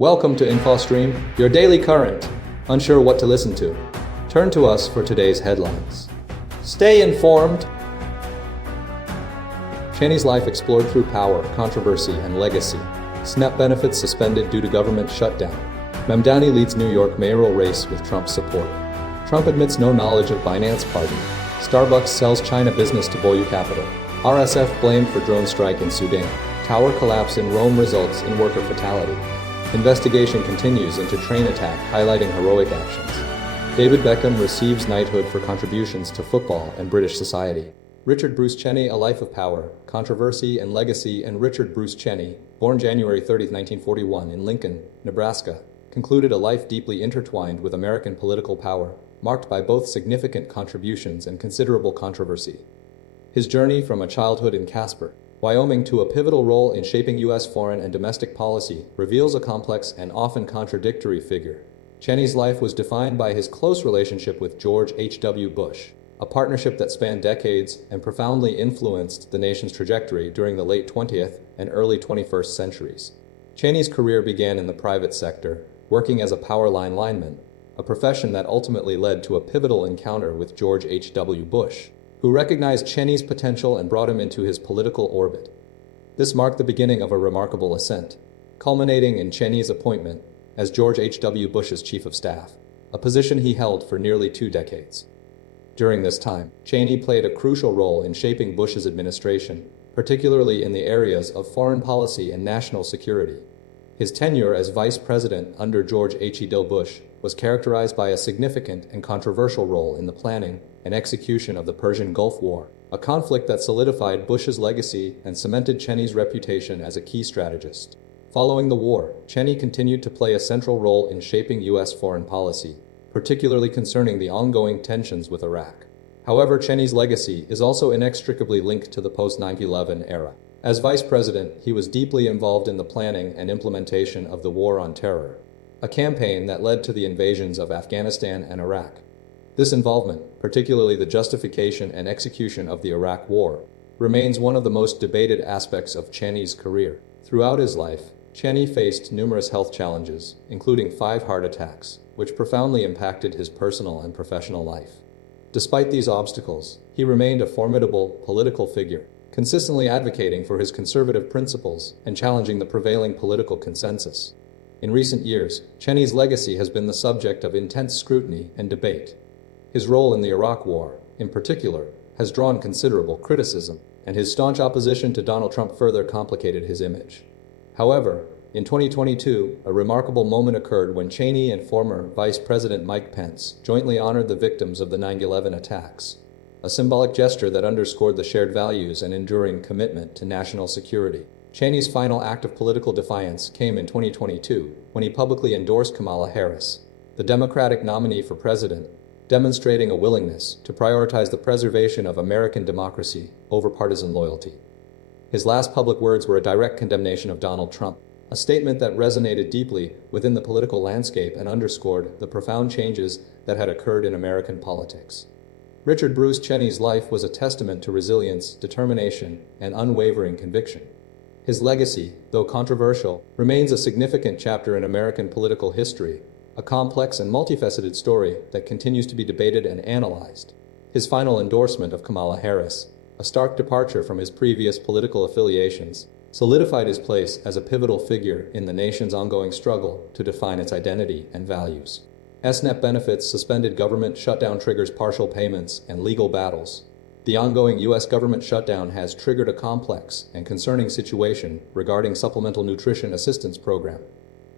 Welcome to InfoStream, your daily current. Unsure what to listen to? Turn to us for today's headlines. Stay informed. Cheney's life explored through power, controversy, and legacy. SNAP benefits suspended due to government shutdown. Mamdani leads New York mayoral race with Trump's support. Trump admits no knowledge of Binance party. Starbucks sells China business to Boyu Capital. RSF blamed for drone strike in Sudan. Tower collapse in Rome results in worker fatality. Investigation continues into train attack, highlighting heroic actions. David Beckham receives knighthood for contributions to football and British society. Richard Bruce Cheney, A Life of Power, Controversy and Legacy. And Richard Bruce Cheney, born January 30, 1941 in Lincoln, Nebraska, concluded a life deeply intertwined with American political power, marked by both significant contributions and considerable controversy. His journey from a childhood in Casper, Wyoming to a pivotal role in shaping U.S. foreign and domestic policy reveals a complex and often contradictory figure. Cheney's life was defined by his close relationship with George H.W. Bush, a partnership that spanned decades and profoundly influenced the nation's trajectory during the late 20th and early 21st centuries. Cheney's career began in the private sector, working as a power line lineman, a profession that ultimately led to a pivotal encounter with George H.W. Bush, who recognized Cheney's potential and brought him into his political orbit. This marked the beginning of a remarkable ascent, culminating in Cheney's appointment as George H.W. Bush's chief of staff, a position he held for nearly 2 decades. During this time, Cheney played a crucial role in shaping Bush's administration, particularly in the areas of foreign policy and national security. His tenure as vice president under George H.W. Bush was characterized by a significant and controversial role in the planning and execution of the Persian Gulf War, a conflict that solidified Bush's legacy and cemented Cheney's reputation as a key strategist. Following the war, Cheney continued to play a central role in shaping U.S. foreign policy, particularly concerning the ongoing tensions with Iraq. However, Cheney's legacy is also inextricably linked to the post-9/11 era. As vice president, he was deeply involved in the planning and implementation of the War on Terror, a campaign that led to the invasions of Afghanistan and Iraq. This involvement, particularly the justification and execution of the Iraq War, remains one of the most debated aspects of Cheney's career. Throughout his life, Cheney faced numerous health challenges, including 5 heart attacks, which profoundly impacted his personal and professional life. Despite these obstacles, he remained a formidable political figure, consistently advocating for his conservative principles and challenging the prevailing political consensus. In recent years, Cheney's legacy has been the subject of intense scrutiny and debate. His role in the Iraq War, in particular, has drawn considerable criticism, and his staunch opposition to Donald Trump further complicated his image. However, in 2022, a remarkable moment occurred when Cheney and former Vice President Mike Pence jointly honored the victims of the 9/11 attacks, a symbolic gesture that underscored the shared values and enduring commitment to national security. Cheney's final act of political defiance came in 2022 when he publicly endorsed Kamala Harris, the Democratic nominee for president, demonstrating a willingness to prioritize the preservation of American democracy over partisan loyalty. His last public words were a direct condemnation of Donald Trump, a statement that resonated deeply within the political landscape and underscored the profound changes that had occurred in American politics. Richard Bruce Cheney's life was a testament to resilience, determination, and unwavering conviction. His legacy, though controversial, remains a significant chapter in American political history, a complex and multifaceted story that continues to be debated and analyzed. His final endorsement of Kamala Harris, a stark departure from his previous political affiliations, solidified his place as a pivotal figure in the nation's ongoing struggle to define its identity and values. SNAP benefits suspended government shutdown triggers partial payments and legal battles. The ongoing U.S. government shutdown has triggered a complex and concerning situation regarding Supplemental Nutrition Assistance Program,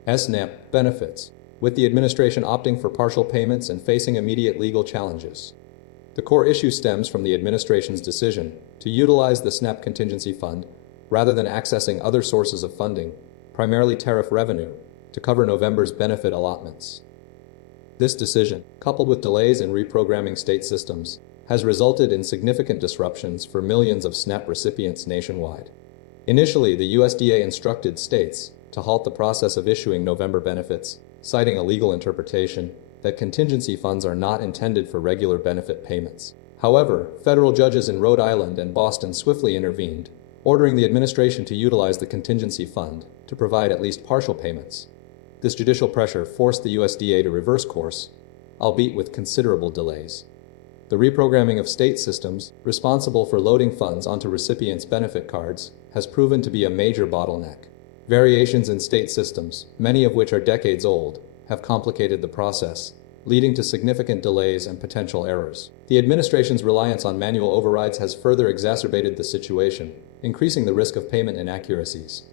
SNAP benefits, with the administration opting for partial payments and facing immediate legal challenges. The core issue stems from the administration's decision to utilize the SNAP contingency fund rather than accessing other sources of funding, primarily tariff revenue, to cover November's benefit allotments. This decision, coupled with delays in reprogramming state systems, has resulted in significant disruptions for millions of SNAP recipients nationwide. Initially, the USDA instructed states to halt the process of issuing November benefits, citing a legal interpretation that contingency funds are not intended for regular benefit payments. However, federal judges in Rhode Island and Boston swiftly intervened, ordering the administration to utilize the contingency fund to provide at least partial payments. This judicial pressure forced the USDA to reverse course, albeit with considerable delays. The reprogramming of state systems, responsible for loading funds onto recipients' benefit cards, has proven to be a major bottleneck. Variations in state systems, many of which are decades old, have complicated the process, leading to significant delays and potential errors. The administration's reliance on manual overrides has further exacerbated the situation, increasing the risk of payment inaccuracies.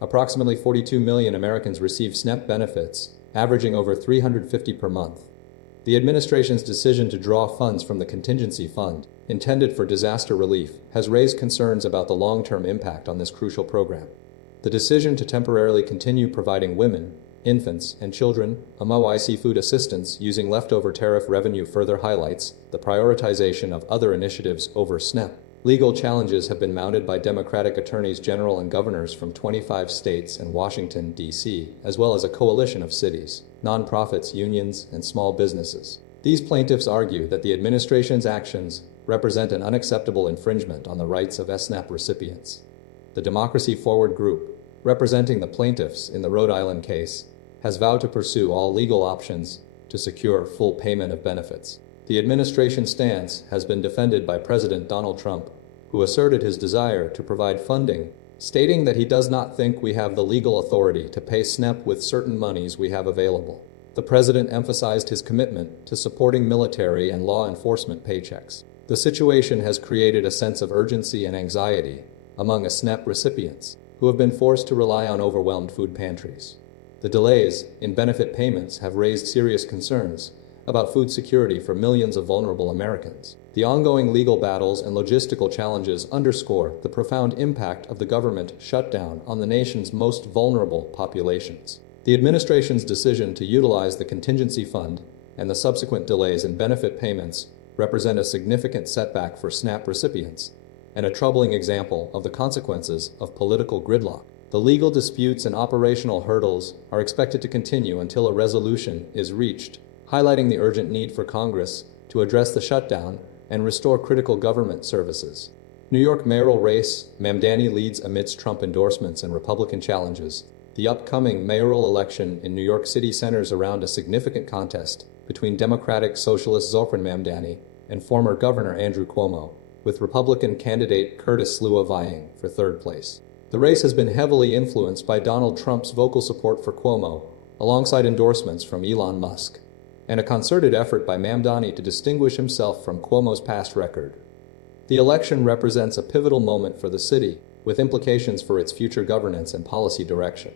Approximately 42 million Americans receive SNAP benefits, averaging over $350 per month. The administration's decision to draw funds from the contingency fund, intended for disaster relief, has raised concerns about the long-term impact on this crucial program. The decision to temporarily continue providing women, infants, and children food assistance using leftover tariff revenue further highlights the prioritization of other initiatives over SNAP. Legal challenges have been mounted by Democratic attorneys general and governors from 25 states and Washington, D.C., as well as a coalition of cities, nonprofits, unions, and small businesses. These plaintiffs argue that the administration's actions represent an unacceptable infringement on the rights of SNAP recipients. The Democracy Forward group, representing the plaintiffs in the Rhode Island case, has vowed to pursue all legal options to secure full payment of benefits. The administration's stance has been defended by President Donald Trump, who asserted his desire to provide funding, stating that he does not think we have the legal authority to pay SNAP with certain monies we have available. The president emphasized his commitment to supporting military and law enforcement paychecks. The situation has created a sense of urgency and anxiety among SNAP recipients, who have been forced to rely on overwhelmed food pantries. The delays in benefit payments have raised serious concerns about food security for millions of vulnerable Americans. The ongoing legal battles and logistical challenges underscore the profound impact of the government shutdown on the nation's most vulnerable populations. The administration's decision to utilize the contingency fund and the subsequent delays in benefit payments represent a significant setback for SNAP recipients and a troubling example of the consequences of political gridlock. The legal disputes and operational hurdles are expected to continue until a resolution is reached, highlighting the urgent need for Congress to address the shutdown and restore critical government services. New York mayoral race, Mamdani leads amidst Trump endorsements and Republican challenges. The upcoming mayoral election in New York City centers around a significant contest between Democratic Socialist Zohran Mamdani and former Governor Andrew Cuomo, with Republican candidate Curtis Sliwa vying for third place. The race has been heavily influenced by Donald Trump's vocal support for Cuomo, alongside endorsements from Elon Musk, and a concerted effort by Mamdani to distinguish himself from Cuomo's past record. The election represents a pivotal moment for the city, with implications for its future governance and policy direction.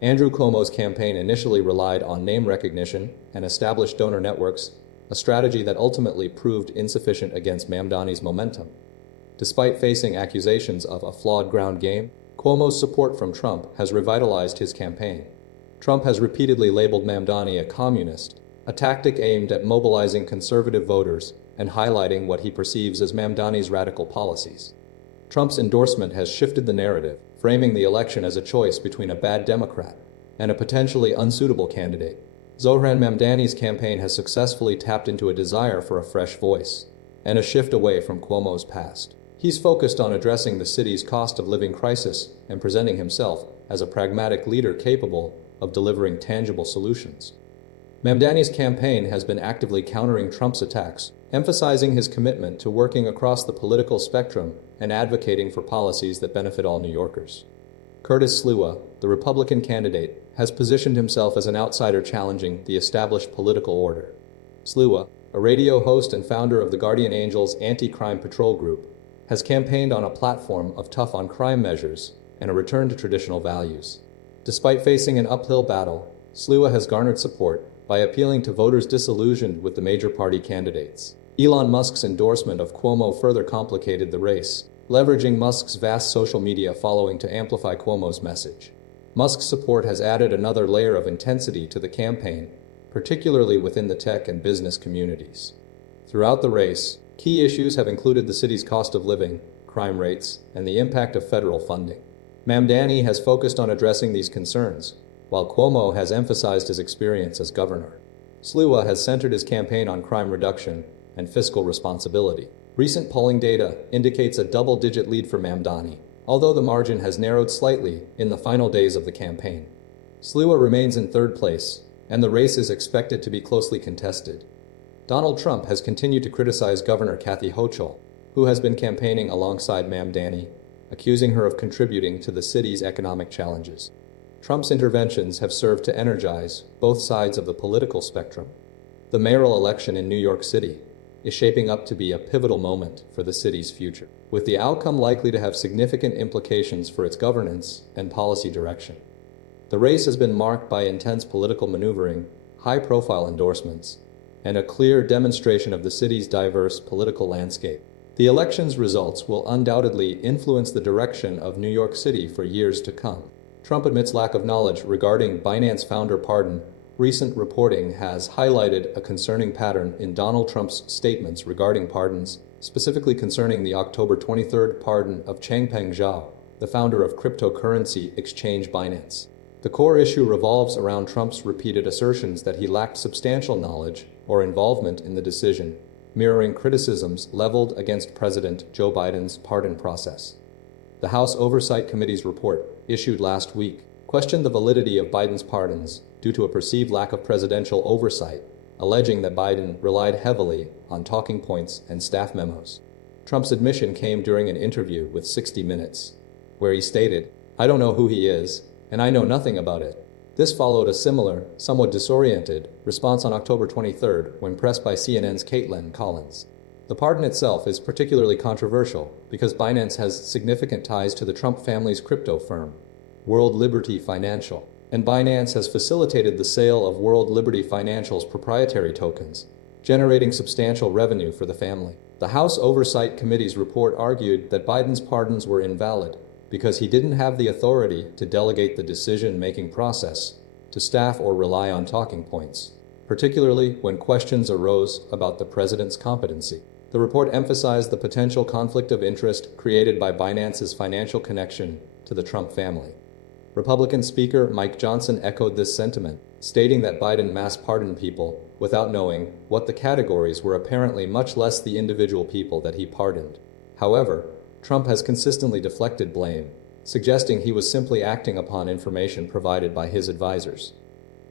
Andrew Cuomo's campaign initially relied on name recognition and established donor networks, a strategy that ultimately proved insufficient against Mamdani's momentum. Despite facing accusations of a flawed ground game, Cuomo's support from Trump has revitalized his campaign. Trump has repeatedly labeled Mamdani a communist, a tactic aimed at mobilizing conservative voters and highlighting what he perceives as Mamdani's radical policies. Trump's endorsement has shifted the narrative, framing the election as a choice between a bad Democrat and a potentially unsuitable candidate. Zohran Mamdani's campaign has successfully tapped into a desire for a fresh voice and a shift away from Cuomo's past. He's focused on addressing the city's cost of living crisis and presenting himself as a pragmatic leader capable of delivering tangible solutions. Mamdani's campaign has been actively countering Trump's attacks, emphasizing his commitment to working across the political spectrum and advocating for policies that benefit all New Yorkers. Curtis Sliwa, the Republican candidate, has positioned himself as an outsider challenging the established political order. Sliwa, a radio host and founder of the Guardian Angels Anti-Crime Patrol Group, has campaigned on a platform of tough-on-crime measures and a return to traditional values. Despite facing an uphill battle, Sliwa has garnered support by appealing to voters disillusioned with the major party candidates. Elon Musk's endorsement of Cuomo further complicated the race, leveraging Musk's vast social media following to amplify Cuomo's message. Musk's support has added another layer of intensity to the campaign, particularly within the tech and business communities. Throughout the race, key issues have included the city's cost of living, crime rates, and the impact of federal funding. Mamdani has focused on addressing these concerns, while Cuomo has emphasized his experience as governor. Sliwa has centered his campaign on crime reduction and fiscal responsibility. Recent polling data indicates a double-digit lead for Mamdani, although the margin has narrowed slightly in the final days of the campaign. Slua remains in third place, and the race is expected to be closely contested. Donald Trump has continued to criticize Governor Kathy Hochul, who has been campaigning alongside Mamdani, accusing her of contributing to the city's economic challenges. Trump's interventions have served to energize both sides of the political spectrum. The mayoral election in New York City is shaping up to be a pivotal moment for the city's future, with the outcome likely to have significant implications for its governance and policy direction. The race has been marked by intense political maneuvering, high-profile endorsements, and a clear demonstration of the city's diverse political landscape. The election's results will undoubtedly influence the direction of New York City for years to come. Trump admits lack of knowledge regarding Binance founder pardon. Recent reporting has highlighted a concerning pattern in Donald Trump's statements regarding pardons, specifically concerning the October 23rd pardon of Changpeng Zhao, the founder of cryptocurrency exchange Binance. The core issue revolves around Trump's repeated assertions that he lacked substantial knowledge or involvement in the decision, mirroring criticisms leveled against President Joe Biden's pardon process. The House Oversight Committee's report, issued last week, questioned the validity of Biden's pardons due to a perceived lack of presidential oversight, alleging that Biden relied heavily on talking points and staff memos. Trump's admission came during an interview with 60 Minutes, where he stated, "I don't know who he is, and I know nothing about it." This followed a similar, somewhat disoriented, response on October 23rd when pressed by CNN's Caitlin Collins. The pardon itself is particularly controversial because Binance has significant ties to the Trump family's crypto firm, World Liberty Financial, and Binance has facilitated the sale of World Liberty Financial's proprietary tokens, generating substantial revenue for the family. The House Oversight Committee's report argued that Biden's pardons were invalid because he didn't have the authority to delegate the decision-making process to staff or rely on talking points, particularly when questions arose about the president's competency. The report emphasized the potential conflict of interest created by Binance's financial connection to the Trump family. Republican Speaker Mike Johnson echoed this sentiment, stating that Biden mass-pardoned people without knowing what the categories were, apparently much less the individual people that he pardoned. However, Trump has consistently deflected blame, suggesting he was simply acting upon information provided by his advisors.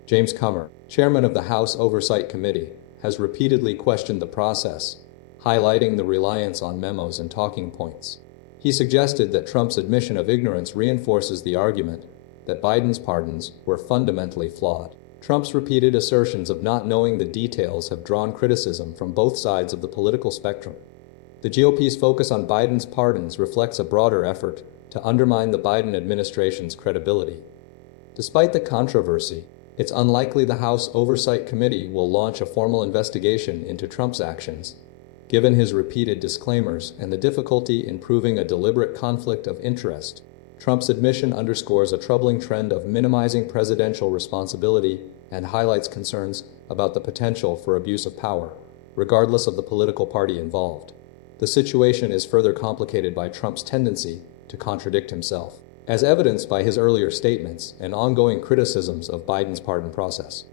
James Comer, chairman of the House Oversight Committee, has repeatedly questioned the process, highlighting the reliance on memos and talking points. He suggested that Trump's admission of ignorance reinforces the argument that Biden's pardons were fundamentally flawed. Trump's repeated assertions of not knowing the details have drawn criticism from both sides of the political spectrum. The GOP's focus on Biden's pardons reflects a broader effort to undermine the Biden administration's credibility. Despite the controversy, it's unlikely the House Oversight Committee will launch a formal investigation into Trump's actions, given his repeated disclaimers and the difficulty in proving a deliberate conflict of interest. Trump's admission underscores a troubling trend of minimizing presidential responsibility and highlights concerns about the potential for abuse of power, regardless of the political party involved. The situation is further complicated by Trump's tendency to contradict himself, as evidenced by his earlier statements and ongoing criticisms of Biden's pardon process.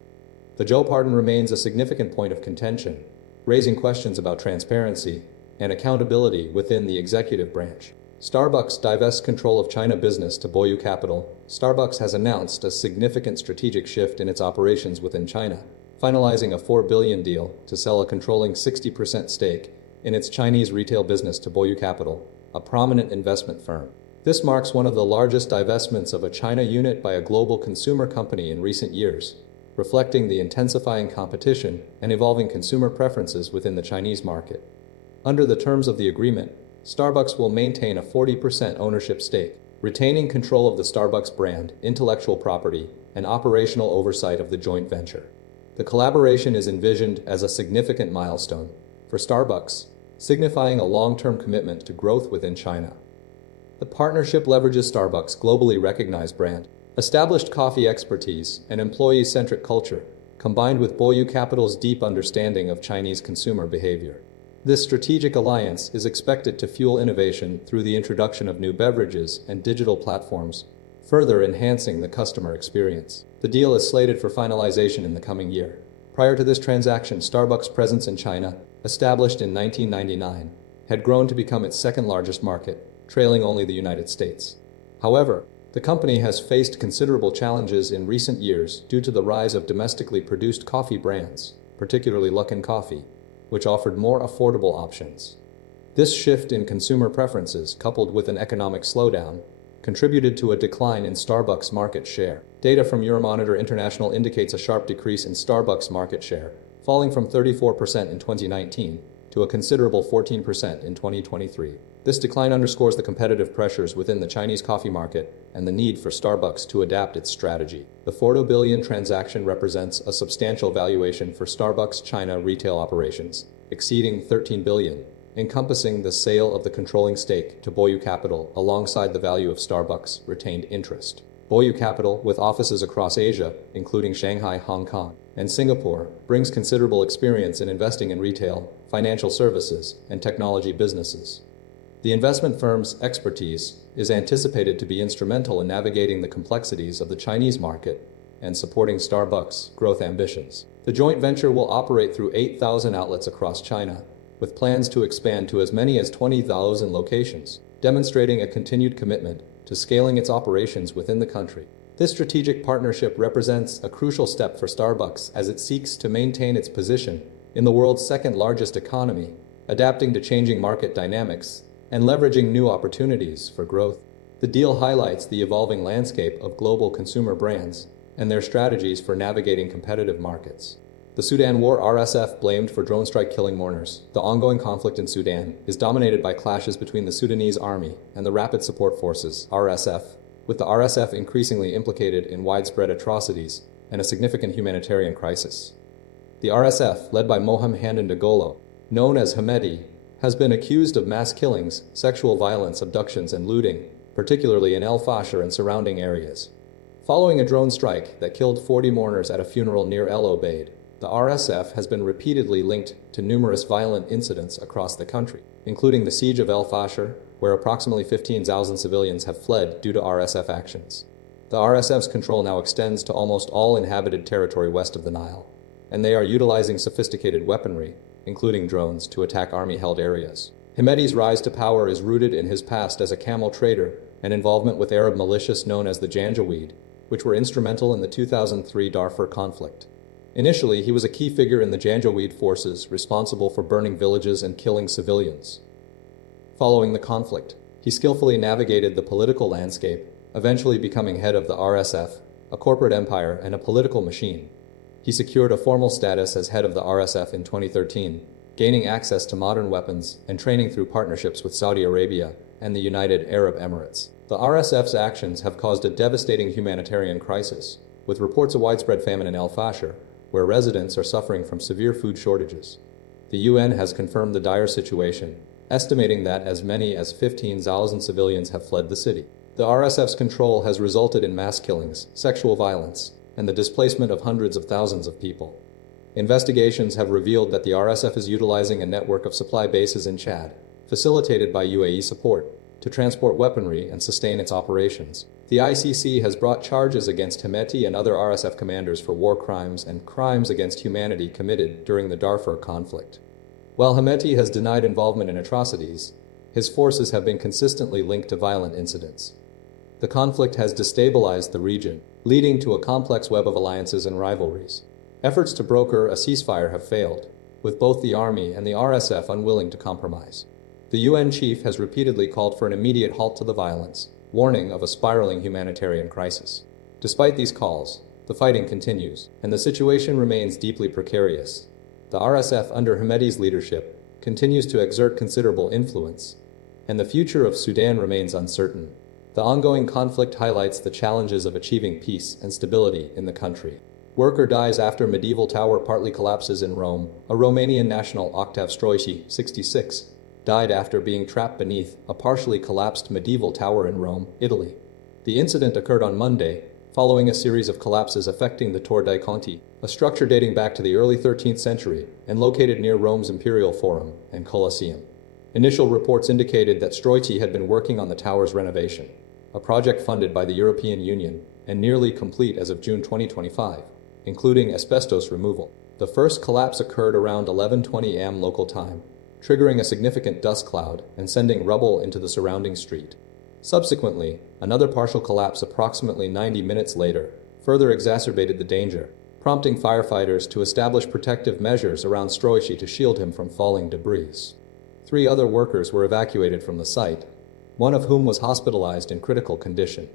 The Joe pardon remains a significant point of contention, raising questions about transparency and accountability within the executive branch. Starbucks divests control of China business to Boyu Capital. Starbucks has announced a significant strategic shift in its operations within China, finalizing a $4 billion deal to sell a controlling 60% stake in its Chinese retail business to Boyu Capital, a prominent investment firm. This marks one of the largest divestments of a China unit by a global consumer company in recent years, reflecting the intensifying competition and evolving consumer preferences within the Chinese market. Under the terms of the agreement, Starbucks will maintain a 40% ownership stake, retaining control of the Starbucks brand, intellectual property, and operational oversight of the joint venture. The collaboration is envisioned as a significant milestone for Starbucks, signifying a long-term commitment to growth within China. The partnership leverages Starbucks' globally recognized brand, established coffee expertise, and employee-centric culture, combined with Boyu Capital's deep understanding of Chinese consumer behavior. This strategic alliance is expected to fuel innovation through the introduction of new beverages and digital platforms, further enhancing the customer experience. The deal is slated for finalization in the coming year. Prior to this transaction, Starbucks' presence in China, established in 1999, had grown to become its second largest market, trailing only the United States. However, The company has faced considerable challenges in recent years due to the rise of domestically produced coffee brands, particularly Luckin Coffee, which offered more affordable options. This shift in consumer preferences, coupled with an economic slowdown, contributed to a decline in Starbucks' market share. Data from Euromonitor International indicates a sharp decrease in Starbucks' market share, falling from 34% in 2019 to a considerable 14% in 2023. This decline underscores the competitive pressures within the Chinese coffee market and the need for Starbucks to adapt its strategy. The 40 billion transaction represents a substantial valuation for Starbucks China retail operations, exceeding 13 billion, encompassing the sale of the controlling stake to Boyu Capital alongside the value of Starbucks' retained interest. Boyu Capital, with offices across Asia, including Shanghai, Hong Kong, and Singapore, brings considerable experience in investing in retail, financial services, and technology businesses. The investment firm's expertise is anticipated to be instrumental in navigating the complexities of the Chinese market and supporting Starbucks' growth ambitions. The joint venture will operate through 8,000 outlets across China, with plans to expand to as many as 20,000 locations, demonstrating a continued commitment to scaling its operations within the country. This strategic partnership represents a crucial step for Starbucks as it seeks to maintain its position in the world's second-largest economy, adapting to changing market dynamics and leveraging new opportunities for growth. The deal highlights the evolving landscape of global consumer brands and their strategies for navigating competitive markets. The Sudan War. RSF blamed for drone strike killing mourners. The ongoing conflict in Sudan is dominated by clashes between the Sudanese army and the Rapid Support Forces (RSF), with the RSF increasingly implicated in widespread atrocities and a significant humanitarian crisis. The RSF, led by Mohammed Hamdan Dagalo, known as Hemedti, has been accused of mass killings, sexual violence, abductions, and looting, particularly in El Fasher and surrounding areas. Following a drone strike that killed 40 mourners at a funeral near El Obeid, the RSF has been repeatedly linked to numerous violent incidents across the country, including the siege of El Fasher, where approximately 15,000 civilians have fled due to RSF actions. The RSF's control now extends to almost all inhabited territory west of the Nile, and they are utilizing sophisticated weaponry, including drones, to attack army-held areas. Hemedti's rise to power is rooted in his past as a camel trader and involvement with Arab militias known as the Janjaweed, which were instrumental in the 2003 Darfur conflict. Initially, he was a key figure in the Janjaweed forces responsible for burning villages and killing civilians. Following the conflict, he skillfully navigated the political landscape, eventually becoming head of the RSF, a corporate empire and a political machine. He secured a formal status as head of the RSF in 2013, gaining access to modern weapons and training through partnerships with Saudi Arabia and the United Arab Emirates. The RSF's actions have caused a devastating humanitarian crisis, with reports of widespread famine in El Fasher, where residents are suffering from severe food shortages. The UN has confirmed the dire situation, estimating that as many as 15,000 civilians have fled the city. The RSF's control has resulted in mass killings, sexual violence, and the displacement of hundreds of thousands of people. Investigations have revealed that the RSF is utilizing a network of supply bases in Chad, facilitated by UAE support, to transport weaponry and sustain its operations. The ICC has brought charges against Hemedti and other RSF commanders for war crimes and crimes against humanity committed during the Darfur conflict. While Hemedti has denied involvement in atrocities, his forces have been consistently linked to violent incidents. The conflict has destabilized the region, leading to a complex web of alliances and rivalries. Efforts to broker a ceasefire have failed, with both the army and the RSF unwilling to compromise. The UN chief has repeatedly called for an immediate halt to the violence, warning of a spiraling humanitarian crisis. Despite these calls, the fighting continues, and the situation remains deeply precarious. The RSF, under Hemedti's leadership, continues to exert considerable influence, and the future of Sudan remains uncertain. The ongoing conflict highlights the challenges of achieving peace and stability in the country. Worker dies after medieval tower partly collapses in Rome. A Romanian national, Octav Stroici, 66, died after being trapped beneath a partially collapsed medieval tower in Rome, Italy. The incident occurred on Monday, following a series of collapses affecting the Tor dei Conti, a structure dating back to the early 13th century and located near Rome's Imperial Forum and Colosseum. Initial reports indicated that Stroici had been working on the tower's renovation, a project funded by the European Union and nearly complete as of June 2025, including asbestos removal. The first collapse occurred around 11:20 am local time, triggering a significant dust cloud and sending rubble into the surrounding street. Subsequently, another partial collapse approximately 90 minutes later further exacerbated the danger, prompting firefighters to establish protective measures around Stroici to shield him from falling debris. 3 other workers were evacuated from the site, one of whom was hospitalized in critical condition.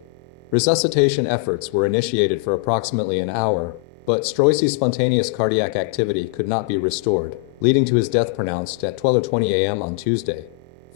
Resuscitation efforts were initiated for approximately an hour, but Stroici's spontaneous cardiac activity could not be restored, leading to his death pronounced at 12:20 a.m. on Tuesday.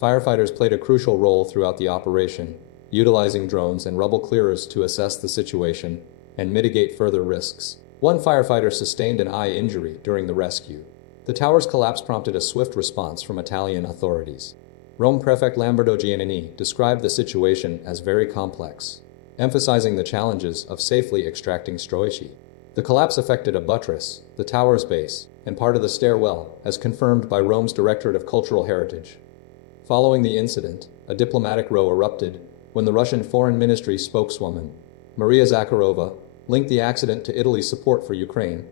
Firefighters played a crucial role throughout the operation, utilizing drones and rubble clearers to assess the situation and mitigate further risks. One firefighter sustained an eye injury during the rescue. The tower's collapse prompted a swift response from Italian authorities. Rome Prefect Lamberto Giannini described the situation as very complex, emphasizing the challenges of safely extracting Stroici. The collapse affected a buttress, the tower's base, and part of the stairwell, as confirmed by Rome's Directorate of Cultural Heritage. Following the incident, a diplomatic row erupted when the Russian Foreign Ministry spokeswoman, Maria Zakharova, linked the accident to Italy's support for Ukraine,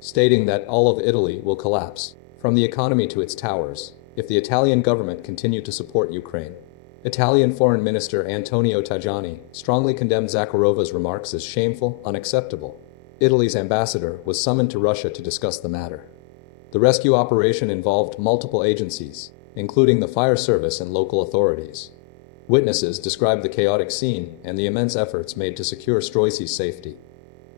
stating that all of Italy will collapse, from the economy to its towers, if the Italian government continued to support Ukraine. Italian Foreign Minister Antonio Tajani strongly condemned Zakharova's remarks as shameful, unacceptable. Italy's ambassador was summoned to Russia to discuss the matter. The rescue operation involved multiple agencies, including the fire service and local authorities. Witnesses described the chaotic scene and the immense efforts made to secure Stroici's safety.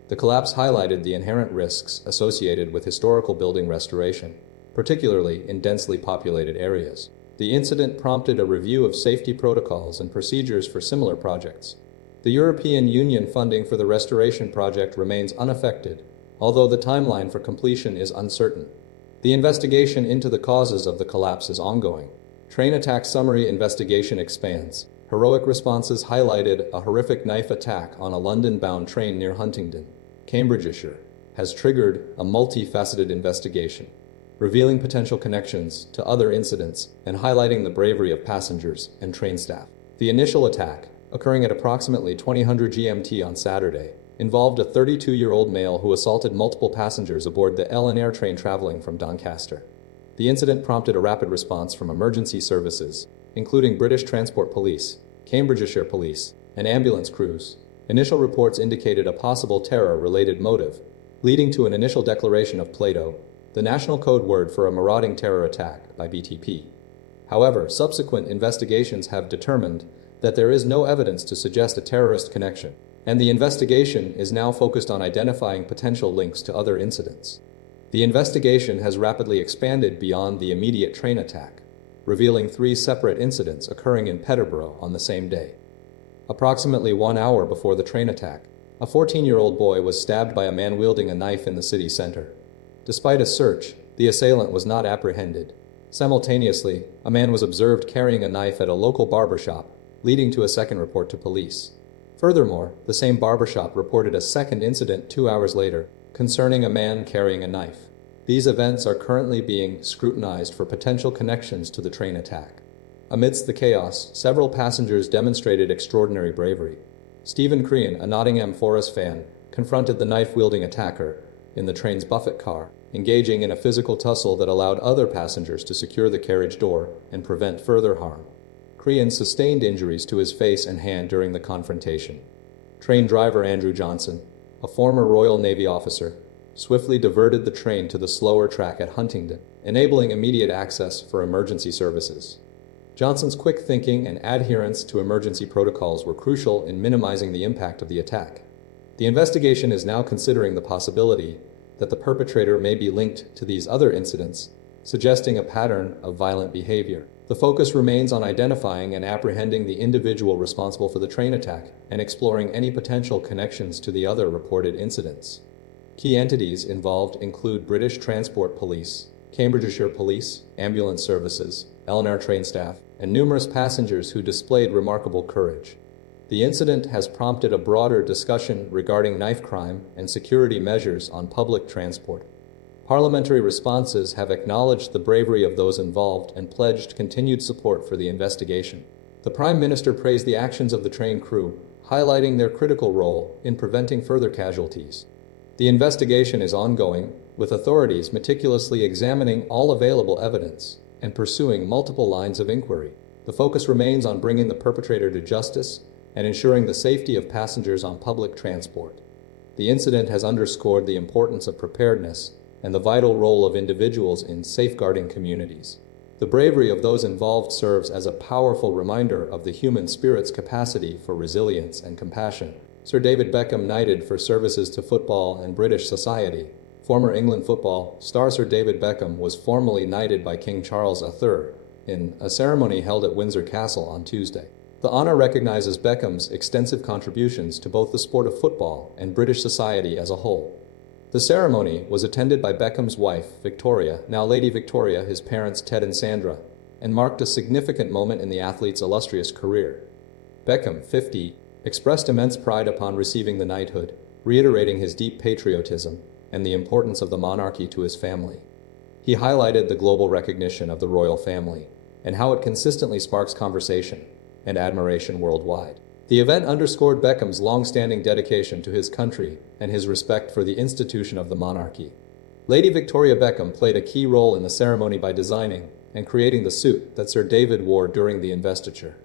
The collapse highlighted the inherent risks associated with historical building restoration, particularly in densely populated areas. The incident prompted a review of safety protocols and procedures for similar projects. The European Union funding for the restoration project remains unaffected, although the timeline for completion is uncertain. The investigation into the causes of the collapse is ongoing. Train attack summary investigation expands. Heroic responses highlighted a horrific knife attack on a London-bound train near Huntingdon, Cambridgeshire, has triggered a multifaceted investigation, revealing potential connections to other incidents and highlighting the bravery of passengers and train staff. The initial attack, occurring at approximately 2000 GMT on Saturday, involved a 32-year-old male who assaulted multiple passengers aboard the LNR train traveling from Doncaster. The incident prompted a rapid response from emergency services, including British Transport Police, Cambridgeshire Police, and ambulance crews. Initial reports indicated a possible terror-related motive, leading to an initial declaration of Plato, the national code word for a marauding terror attack, by BTP. However, subsequent investigations have determined that there is no evidence to suggest a terrorist connection, and the investigation is now focused on identifying potential links to other incidents. The investigation has rapidly expanded beyond the immediate train attack, revealing 3 separate incidents occurring in Peterborough on the same day. Approximately 1 hour before the train attack, a 14-year-old boy was stabbed by a man wielding a knife in the city center. Despite a search, the assailant was not apprehended. Simultaneously, a man was observed carrying a knife at a local barbershop, leading to a second report to police. Furthermore, the same barbershop reported a second incident 2 hours later, concerning a man carrying a knife. These events are currently being scrutinized for potential connections to the train attack. Amidst the chaos, several passengers demonstrated extraordinary bravery. Stephen Crean, a Nottingham Forest fan, confronted the knife-wielding attacker in the train's buffet car, engaging in a physical tussle that allowed other passengers to secure the carriage door and prevent further harm. Crean sustained injuries to his face and hand during the confrontation. Train driver Andrew Johnson, a former Royal Navy officer, swiftly diverted the train to the slower track at Huntingdon, enabling immediate access for emergency services. Johnson's quick thinking and adherence to emergency protocols were crucial in minimizing the impact of the attack. The investigation is now considering the possibility that the perpetrator may be linked to these other incidents, suggesting a pattern of violent behavior. The focus remains on identifying and apprehending the individual responsible for the train attack and exploring any potential connections to the other reported incidents. Key entities involved include British Transport Police, Cambridgeshire Police, ambulance services, LNR train staff, and numerous passengers who displayed remarkable courage. The incident has prompted a broader discussion regarding knife crime and security measures on public transport. Parliamentary responses have acknowledged the bravery of those involved and pledged continued support for the investigation. The Prime Minister praised the actions of the train crew, highlighting their critical role in preventing further casualties. The investigation is ongoing, with authorities meticulously examining all available evidence and pursuing multiple lines of inquiry. The focus remains on bringing the perpetrator to justice and ensuring the safety of passengers on public transport. The incident has underscored the importance of preparedness and the vital role of individuals in safeguarding communities. The bravery of those involved serves as a powerful reminder of the human spirit's capacity for resilience and compassion. Sir David Beckham, knighted for services to football and British society. Former England football star Sir David Beckham was formally knighted by King Charles III in a ceremony held at Windsor Castle on Tuesday. The honor recognizes Beckham's extensive contributions to both the sport of football and British society as a whole. The ceremony was attended by Beckham's wife, Victoria, now Lady Victoria, his parents Ted and Sandra, and marked a significant moment in the athlete's illustrious career. Beckham, 50, expressed immense pride upon receiving the knighthood, reiterating his deep patriotism and the importance of the monarchy to his family. He highlighted the global recognition of the royal family and how it consistently sparks conversation and admiration worldwide. The event underscored Beckham's long-standing dedication to his country and his respect for the institution of the monarchy. Lady Victoria Beckham played a key role in the ceremony by designing and creating the suit that Sir David wore during the investiture.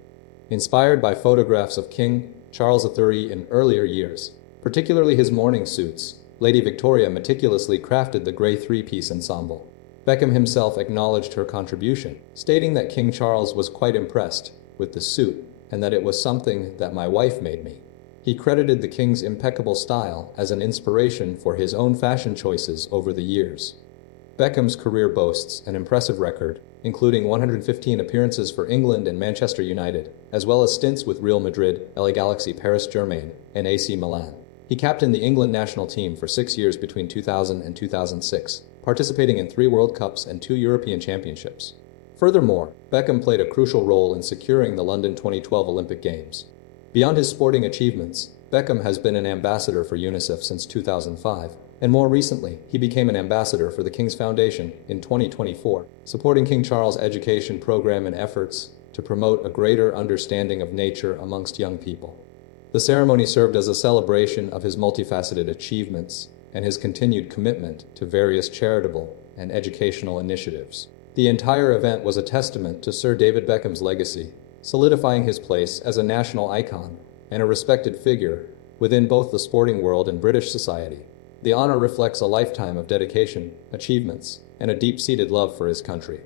Inspired by photographs of King Charles III in earlier years, particularly his mourning suits, Lady Victoria meticulously crafted the grey three-piece ensemble. Beckham himself acknowledged her contribution, stating that King Charles was quite impressed with the suit and that it was something that my wife made me. He credited the king's impeccable style as an inspiration for his own fashion choices over the years. Beckham's career boasts an impressive record, including 115 appearances for England and Manchester United, as well as stints with Real Madrid, LA Galaxy, Paris Saint-Germain, and AC Milan. He captained the England national team for 6 years between 2000 and 2006, participating in 3 World Cups and 2 European Championships. Furthermore, Beckham played a crucial role in securing the London 2012 Olympic Games. Beyond his sporting achievements, Beckham has been an ambassador for UNICEF since 2005, and more recently, he became an ambassador for the King's Foundation in 2024, supporting King Charles' education program and efforts to promote a greater understanding of nature amongst young people. The ceremony served as a celebration of his multifaceted achievements and his continued commitment to various charitable and educational initiatives. The entire event was a testament to Sir David Beckham's legacy, solidifying his place as a national icon and a respected figure within both the sporting world and British society. The honor reflects a lifetime of dedication, achievements, and a deep-seated love for his country.